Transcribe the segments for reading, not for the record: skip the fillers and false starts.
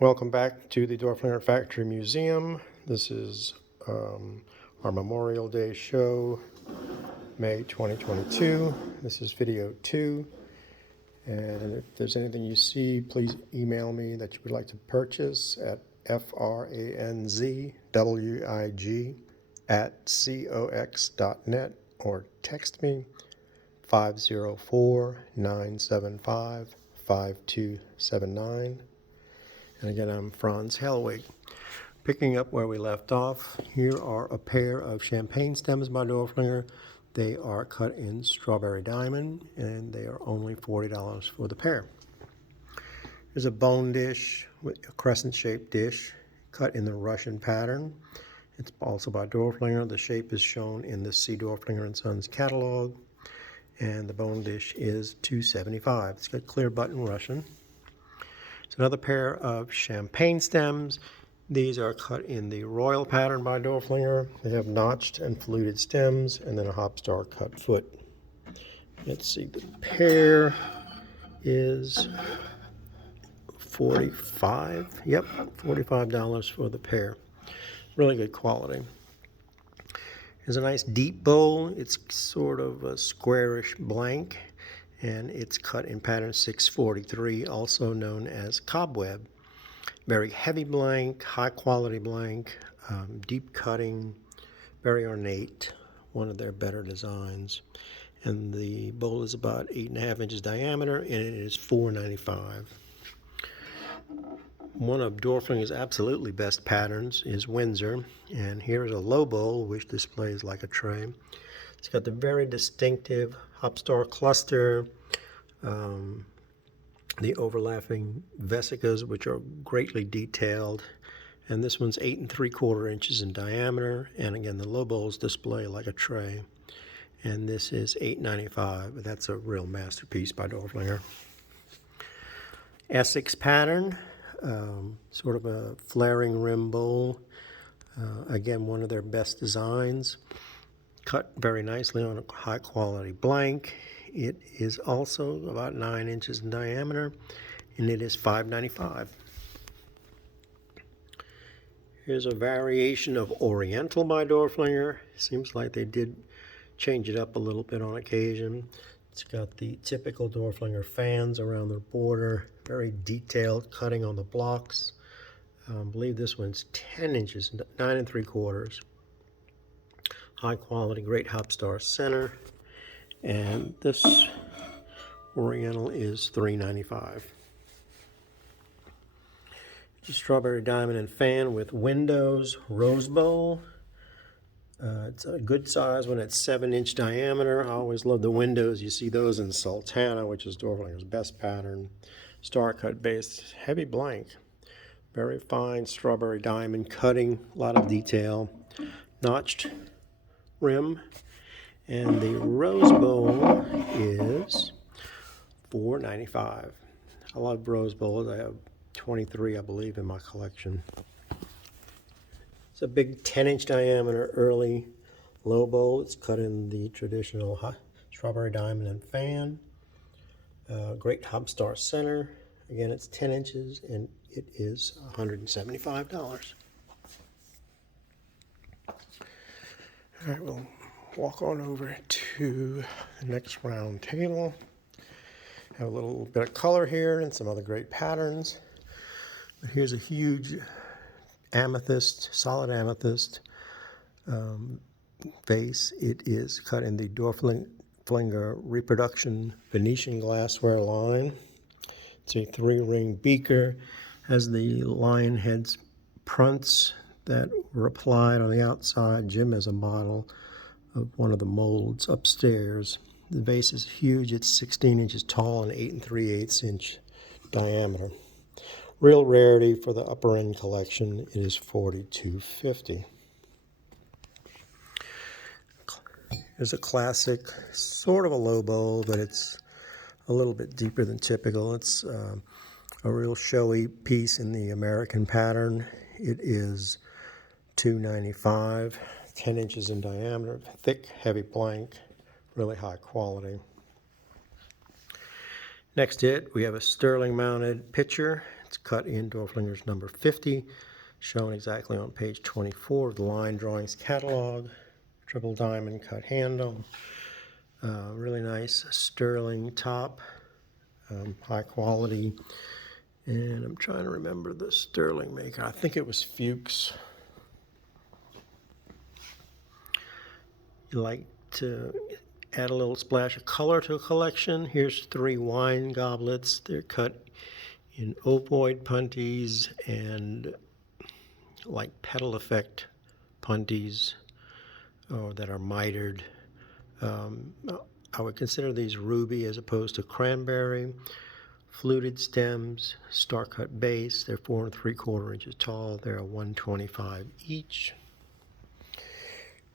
Welcome back to the Dorflinger Factory Museum. This is our Memorial Day show, May 2022. This is video 2. And if there's anything you see, please email me that you would like to purchase at franzwig@cox.net or text me 504-975-5279. And again, I'm Franz Hellwig. Picking up where we left off, here are a pair of champagne stems by Dorflinger. They are cut in strawberry diamond, and they are only $40 for the pair. There's a bone dish, with a crescent-shaped dish, cut in the Russian pattern. It's also by Dorflinger. The shape is shown in the C. Dorflinger & Sons catalog, and the bone dish is $2.75. It's got clear button Russian. It's another pair of champagne stems. These are cut in the royal pattern by Dorflinger. They have notched and fluted stems and then a hopstar cut foot. Let's see, the pair is $45 for the pair. Really good quality. There's a nice deep bowl. It's sort of a squarish blank, and it's cut in pattern 643, also known as cobweb. Very heavy blank, high quality blank, deep cutting, very ornate, one of their better designs. And the bowl is about 8.5 inches diameter, and it is $4.95. One of Dorflinger's absolutely best patterns is Windsor, and here's a low bowl which displays like a tray. It's got the very distinctive hopstar cluster, the overlapping vesicas, which are greatly detailed, and this one's 8 3/4 inches in diameter, and again the low bowls display like a tray, and this is $8.95. That's a real masterpiece by Dorflinger. Essex pattern, sort of a flaring rim bowl, again one of their best designs, cut very nicely on a high quality blank. It is also about 9 inches in diameter, and it is $5.95. Here's a variation of Oriental by Dorflinger. Seems like they did change it up a little bit on occasion. It's got the typical Dorflinger fans around the border, very detailed cutting on the blocks. I believe this one's 10 inches, 9 3/4. High quality, great hopstar center. And this Oriental is $3.95. Strawberry diamond and fan with windows, rose bowl. It's a good size when it's 7-inch diameter. I always love the windows. You see those in Sultana, which is Dorflinger's best pattern. Star cut base, heavy blank. Very fine strawberry diamond cutting, a lot of detail. Notched rim. And the rose bowl is $4.95. I love rose bowls. I have 23, I believe, in my collection. It's a big 10-inch diameter early low bowl. It's cut in the traditional strawberry diamond and fan. Great hopstar center. Again, it's 10 inches, and it is $175. All right, well, walk on over to the next round table. Have a little bit of color here and some other great patterns. But here's a huge amethyst, solid amethyst vase. It is cut in the Dorflinger reproduction Venetian glassware line. It's a 3-ring beaker, has the lion heads prunts that were applied on the outside. Jim has a model of one of the molds upstairs. The vase is huge. It's 16 inches tall and 8 3/8 inch diameter. Real rarity for the upper end collection. It is $42.50. Here's a classic, sort of a low bowl, but it's a little bit deeper than typical. It's a real showy piece in the American pattern. It is $2.95. 10 inches in diameter, thick, heavy blank, really high quality. Next to it, we have a sterling mounted pitcher. It's cut in Dorflinger's number 50, shown exactly on page 24 of the line drawings catalog. Triple diamond cut handle. Really nice sterling top, high quality. And I'm trying to remember the sterling maker. I think it was Fuchs. You like to add a little splash of color to a collection. Here's 3 wine goblets. They're cut in ovoid punties and like petal effect punties that are mitered. I would consider these ruby as opposed to cranberry. Fluted stems, star cut base. They're 4 3/4 inches tall. They're $125 each.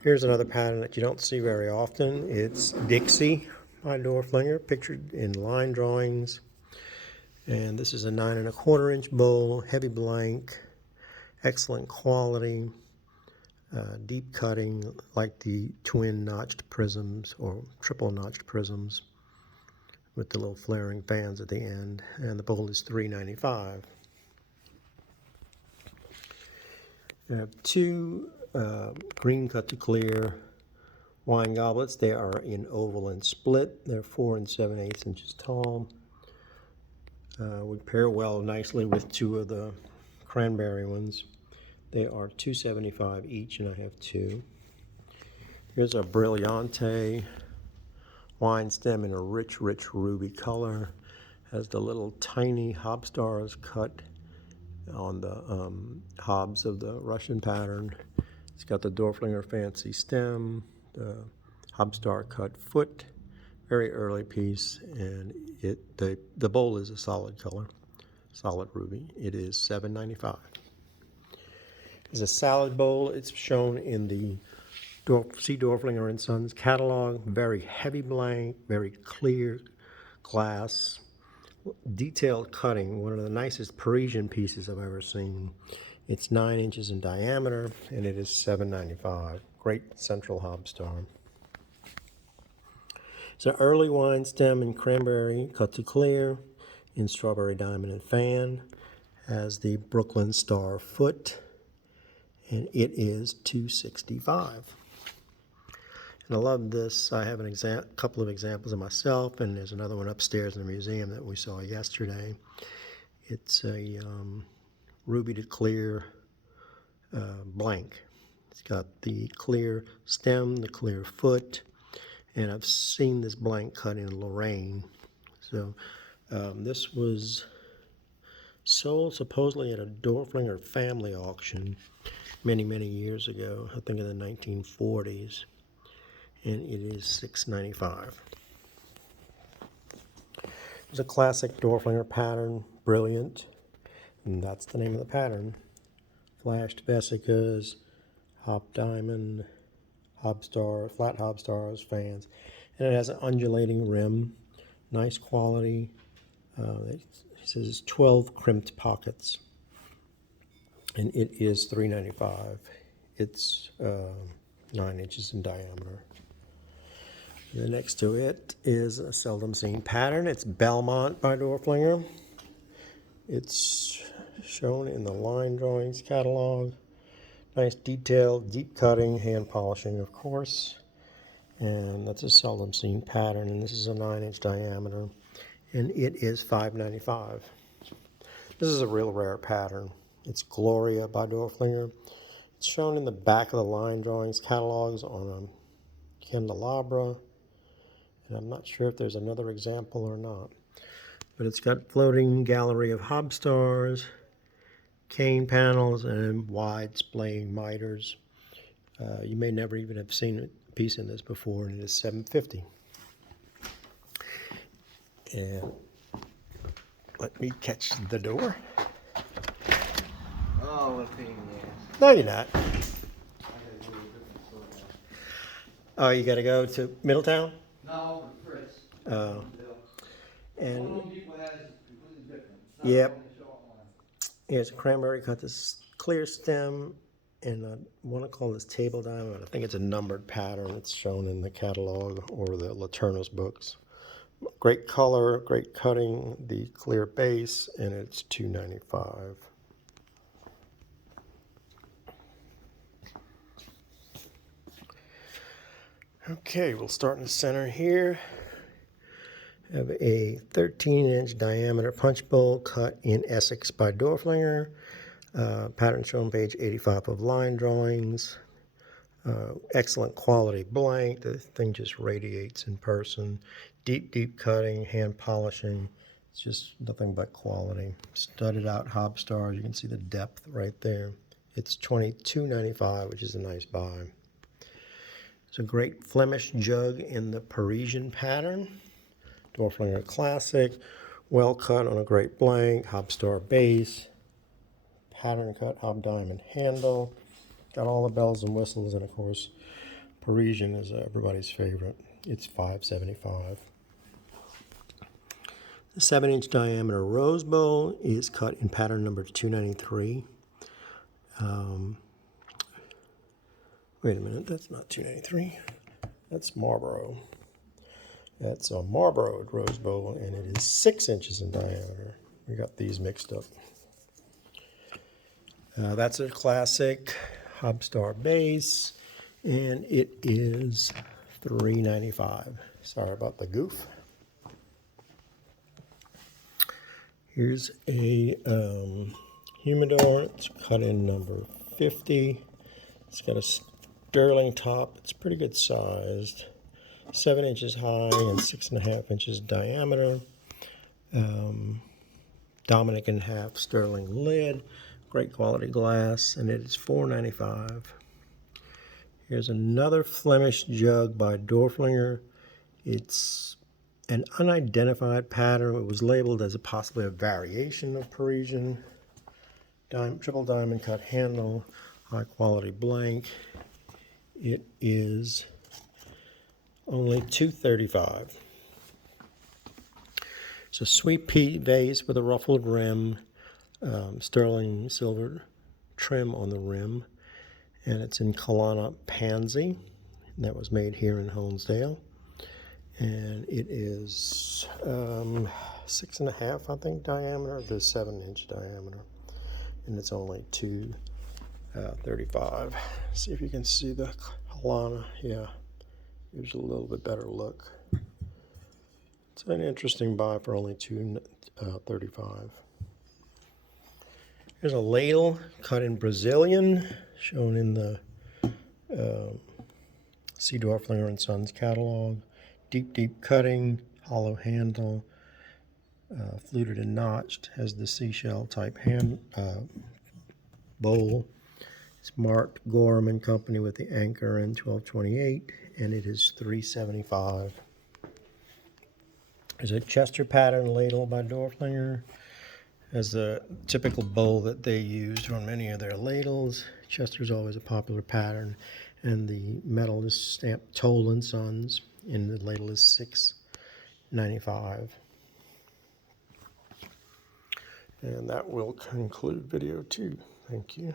Here's another pattern that you don't see very often. It's Dixie by Dorflinger, pictured in line drawings. And this is a 9 1/4 inch bowl, heavy blank, excellent quality, deep cutting, like the twin notched prisms or triple notched prisms with the little flaring fans at the end. And the bowl is $3.95. I have 2 green cut to clear wine goblets. They are in oval and split. They're 4 7/8 inches tall. Would pair well nicely with 2 of the cranberry ones. They are $2.75 each, and I have 2. Here's a Brilliante wine stem in a rich ruby color. Has the little tiny hob stars cut on the hobs of the Russian pattern. It's got the Dorflinger fancy stem, the hobstar cut foot, very early piece, and the bowl is a solid color, solid ruby. It is $7.95. It's a salad bowl. It's shown in the C. Dorflinger and Sons catalog. Very heavy blank, very clear glass, detailed cutting. One of the nicest Parisian pieces I've ever seen. It's 9 inches in diameter, and it is $7.95. Great central hobstar. It's an early wine stem in cranberry, cut to clear, in strawberry diamond and fan. Has the Brooklyn Star foot, and it is $2.65. And I love this. I have a couple of examples of myself, and there's another one upstairs in the museum that we saw yesterday. It's a ruby to clear blank. It's got the clear stem, the clear foot, and I've seen this blank cut in Lorraine. So this was sold supposedly at a Dorflinger family auction many years ago, I think in the 1940s, and it is $6.95. It's a classic Dorflinger pattern, brilliant, and that's the name of the pattern. Flashed vesicas, hop diamond, hobstar, flat hobstars, fans, and it has an undulating rim, nice quality. It says 12 crimped pockets, and it is $3.95. It's 9 inches in diameter. The next to it is a seldom seen pattern. It's Belmont by Dorflinger. It's shown in the line drawings catalog. Nice detailed, deep cutting, hand polishing, of course. And that's a seldom seen pattern, and this is a 9 inch diameter, and it is $5.95. This is a real rare pattern. It's Gloria by Dorflinger. It's shown in the back of the line drawings catalogs on a candelabra, and I'm not sure if there's another example or not. But it's got floating gallery of hobstars, cane panels, and wide splaying miters. You may never even have seen a piece in this before, and it is $7.50. And let me catch the door. Oh, what a pain in the ass. No, you're not. I gotta go to a different store now. Oh, you got to go to Middletown? No, Chris. Oh. And Home Depot has completely different. It's not Yep. on the show online. here's a cranberry cut, this clear stem, and I want to call this table diamond. I think it's a numbered pattern. It's shown in the catalog or the Laternos books. Great color, great cutting, the clear base, and it's $2.95. Okay, we'll start in the center here. Have a 13-inch diameter punch bowl cut in Essex by Dorflinger. Pattern shown page 85 of line drawings. Excellent quality blank. The thing just radiates in person. Deep cutting, hand polishing. It's just nothing but quality. Studded out hob stars. You can see the depth right there. It's $22.95, which is a nice buy. It's a great Flemish jug in the Parisian pattern. Dorflinger Classic. Well cut on a great blank. Hob star base. Pattern cut hob diamond handle. Got all the bells and whistles, and of course, Parisian is everybody's favorite. It's $5.75. The 7-inch diameter rose bowl is cut in pattern number 293. Wait a minute, that's not 293. That's Marlboro. That's a Marlboro rose bowl, and it is 6 inches in diameter. We got these mixed up. That's a classic hob star base, and it is $3.95. Sorry about the goof. Here's a humidor. It's cut in number 50. It's got a sterling top. It's pretty good sized. 7 inches high and 6.5 inches diameter. Dominic and half sterling lid. Great quality glass, and it is $4.95. Here's another Flemish jug by Dorflinger. It's an unidentified pattern. It was labeled as possibly a variation of Parisian. Triple diamond cut handle, high quality blank. It is only $2.35. It's a sweet pea vase with a ruffled rim. Sterling silver trim on the rim, and it's in Kalana Pansy. That was made here in Honesdale, and it is 6.5, I think, diameter. There's 7-inch diameter, and it's only $2.35. See if you can see the Kalana. Yeah, gives a little bit better look. It's an interesting buy for only $2.35. Here's a ladle cut in Brazilian, shown in the C. Dorflinger and Sons catalog. Deep cutting, hollow handle, fluted and notched. Has the seashell type hand bowl. It's marked Gorham and Company with the anchor in 1228, and it is $3.75. There's a Chester pattern ladle by Dorflinger. As the typical bowl that they used on many of their ladles. Chester's always a popular pattern, and the metal is stamped Toll and Sons, and the ladle is $6.95. And that will conclude video 2. Thank you.